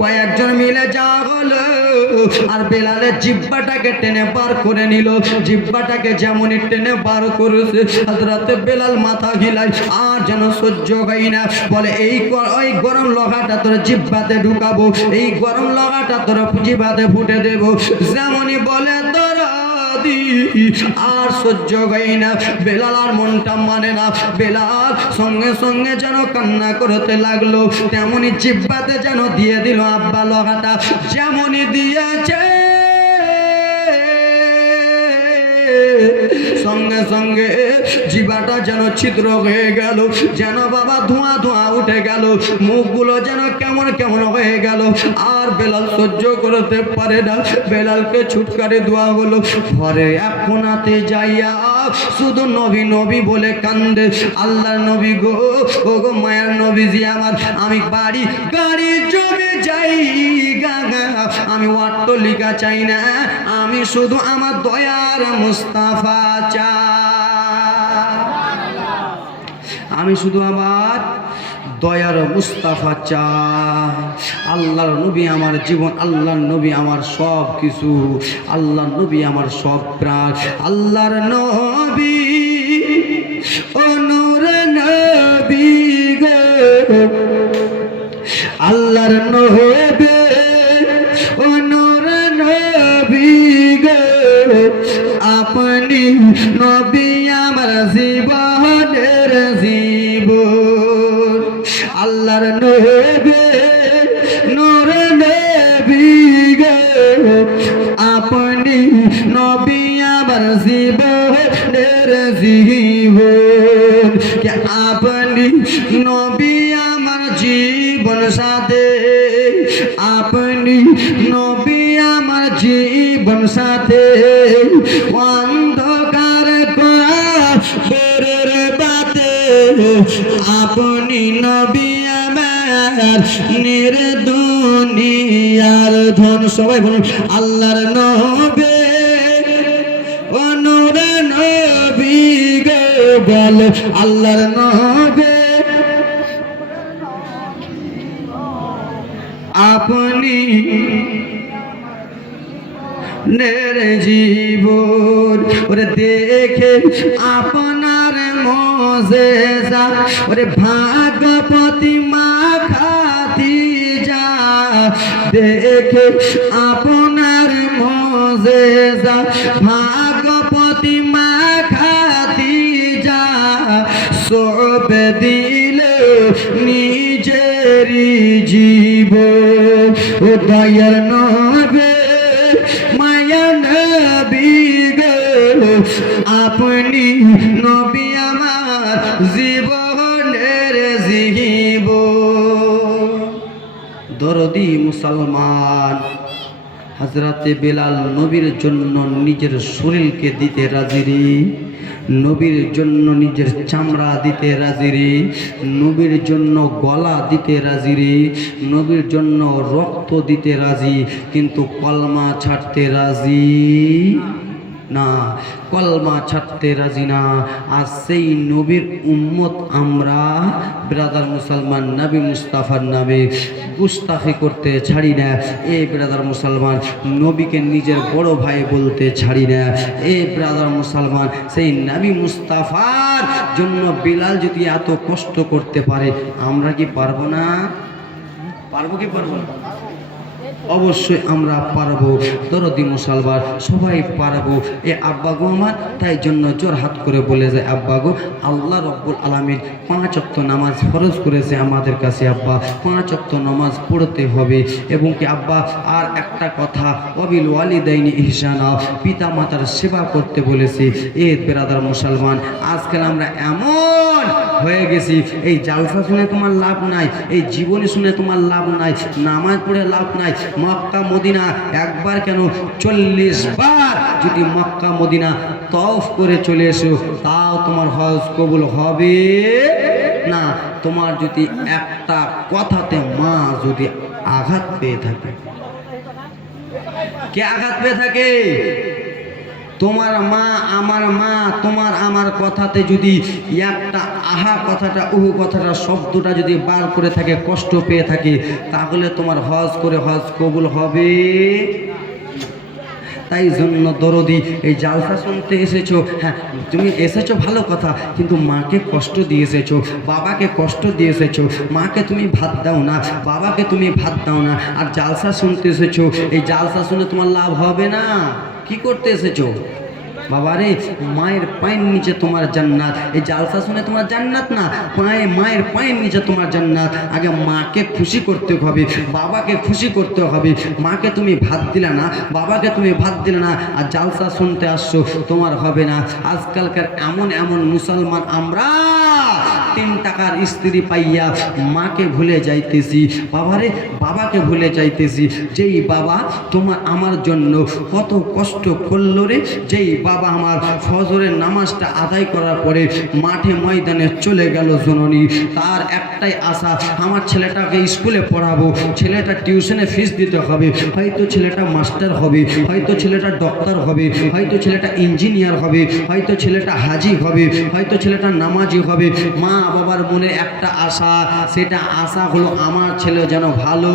কয়েকজন মিলে যা হলো আর বেলালের জিহ্বাটাকে টেনে বার করে নিল। জিহ্বাটাকে যেমনই টেনে বার করেছে হযরতে বেলাল মাথা হিলাই আর যেন সহ্য হয় না। বলে এই গরম লোহাটা তোর জিহ্বাতে ঢুকাবো, এই গরম লোহাটা তোর জিহ্বাতে ফুটে দেব। যেমনই বলে তোর আর সহ্য হয় না। বেলাল আর মনটা মানে না। বেলাল সঙ্গে সঙ্গে যেন কান্না করতে লাগলো। তেমনি জিহ্বাতে যেন দিয়ে দিল আব্বা লোহাটা। যেমনই দিয়েছে সঙ্গে সঙ্গে জিহ্বাটা যেন ছিদ্র হয়ে গেল, যেন বাবা ধোঁয়া ধোঁয়া উঠে গেল, মুখগুলো যেন কেমন কেমন হয়ে গেল। আর বেলাল সহ্য করতে পারে না। বেলালকে ছুটকারে দেওয়া হলো। ঘরে এক কোণাতে যাইয়া শুধু নবী নবী বলে কান্দে। আল্লাহর নবী গো, ও গো মায়ের নবীজি আমার, আমি বাড়ি গাড়ি জমে যাই গাঙা, আমি অট্টালিকা চাই না, আমি শুধু আমার দয়ার মুস্তাফা চাই, আমি শুধু আমার দয়ার মুস্তাফা চাই। আল্লাহর নবী আমার জীবন, আল্লাহর নবী আমার সব কিছু, আল্লাহর নবী আমার সব প্রাণ। আল্লাহর নবী ও নূরে নবী গো, আল্লাহর নবী ও নূরে নবী গো, আপনি নবী আমার জীবনের জীবন। আল্লাহর নবী নূরে নবী গো, আপনি নবী আমার জীবনের জীবন। আপনি নবী আমার জীবন সাথে, আপনি নবী আমার জীবন সাথে, অন্ধকার কবরের বাতে আপনি নবী আমার নির্দুনিয়ার ধন। সবাই বলুন আল্লাহর নবী ও নূরে নবী গো, বল আল্লাহর নবী আপনি নের জীবন। ওরে দেখে আপনার মোজেজা, ওরে ভাগপতি মা খাদিজা, দেখে আপনার মোজেজা, ভাগপতি মা খাদিজা, সব দিল নিজেরই জীবন। ও দয়ার নবী মায়া নবী গো, আপনি নবী আমার জীবনের জীবন। দরদি মুসলমান হযরতে বেলাল নবীর জন্য নিজের শরীরকে দিতে রাজি রে, নবীর জন্য নিজের চামড়া দিতে রাজি রে, নবীর জন্য গলা দিতে রাজি রে, নবীর জন্য রক্ত দিতে রাজি, কিন্তু কলমা ছাড়তে রাজি না, কলমা ছাড়তে রাজি না। আর সেই নবীর উম্মত আমরা ব্রাদার মুসলমান নবী মুস্তাফার নামে গুস্তাখি করতে ছাড়ি না। এ ব্রাদার মুসলমান নবীকে নিজের বড় ভাই বলতে ছাড়ি না। এ ব্রাদার মুসলমান সেই নবী মুস্তাফার জন্য বিলাল যদি এত কষ্ট করতে পারে, আমরা কি পারবো না? পারবো কি পারবো না? অবশ্যই আমরা পারবো। দরদি মুসলমান সবাই পারবো। এ আব্বা গো আমার, তাই জন্য জোর হাত করে বলে যায় আব্বা গো, আল্লাহ রব্বুল আলামিন 5 ওয়াক্ত নামাজ ফরজ করেছে আমাদের কাছে। আব্বা 5 ওয়াক্ত নামাজ পড়তে হবে। এবং কি আব্বা আর একটা কথা, ওয়াবিল ওয়ালিদাইনি ইহসানা, পিতা মাতার সেবা করতে বলেছে। এ ব্রাদার মুসলমান আজকাল আমরা এমন হয়ে গেছি, এই জালসা শুনে তোমার লাভ নাই, এই জীবনী শুনে তোমার লাভ নাই, নামাজ পড়ে লাভ নাই। মক্কা মদিনা একবার কেন 40 বার যদি মক্কা মদিনা তওয়াফ করে চলে এসো, তাও তোমার হজ কবুল হবে না। তোমার যদি একটা কথাতে মা যদি আঘাত পেয়ে থাকে, কে আঘাত পেয়ে থাকে? তোমার মা আমার মা, তোমার আমার কথাতে যদি একটা আহা কথাটা উহু কথাটা শব্দটা যদি বার করে থাকে, কষ্ট পেয়ে থাকে, তাহলে তোমার হজ করে হজ কবুল হবে? তাই জন্য দরদি এই জালসা শুনতে এসেছো, হ্যাঁ তুমি এসেছো ভালো কথা, কিন্তু মাকে কষ্ট দিয়ে এসেছো, বাবাকে কষ্ট দিয়ে এসেছো। মাকে তুমি ভাত দাও না, বাবাকে তুমি ভাত দাও না, আর জালসা শুনতে এসেছো। এই জালসা শুনে তোমার লাভ হবে না। কি করতে এসেছো? বাবারে, মায়ের পায়ের নিচে তোমার জান্নাত। এই জালসা শুনে তোমার জান্নাত না, মায়ের পায়ের নিচে তোমার জান্নাত। আগে মাকে খুশি করতে হবে, বাবাকে খুশি করতে হবে। মাকে তুমি ভাত দিলে না, বাবাকে তুমি ভাত দিলে না, আর জালসা শুনতে আসছো, তোমার হবে না। আজকালকার এমন এমন মুসলমান আমরা 3 টাকার স্ত্রী পাইয়া মাকে ভুলে যাইতেছি, বাবারে বাবাকে ভুলে যাইতেছি। যেই বাবা তোমার আমার জন্য কত কষ্ট করলো রে, যেই বাবা আমার ফজরের নামাজটা আদায় করার পরে মাঠে ময়দানে চলে গেল জননী, তার একটাই আশা, আমার ছেলেটাকে স্কুলে পড়াবো, ছেলেটা টিউশনে ফিস দিতে হবে, হয়তো ছেলেটা মাস্টার হবে, হয়তো ছেলেটা ডক্টর হবে, হয়তো ছেলেটা ইঞ্জিনিয়ার হবে, হয়তো ছেলেটা হাজি হবে, হয়তো ছেলেটা নামাজি হবে। মা বাবার মনে একটা আশা, সেটা আশা হলো আমার ছেলে যেন ভালো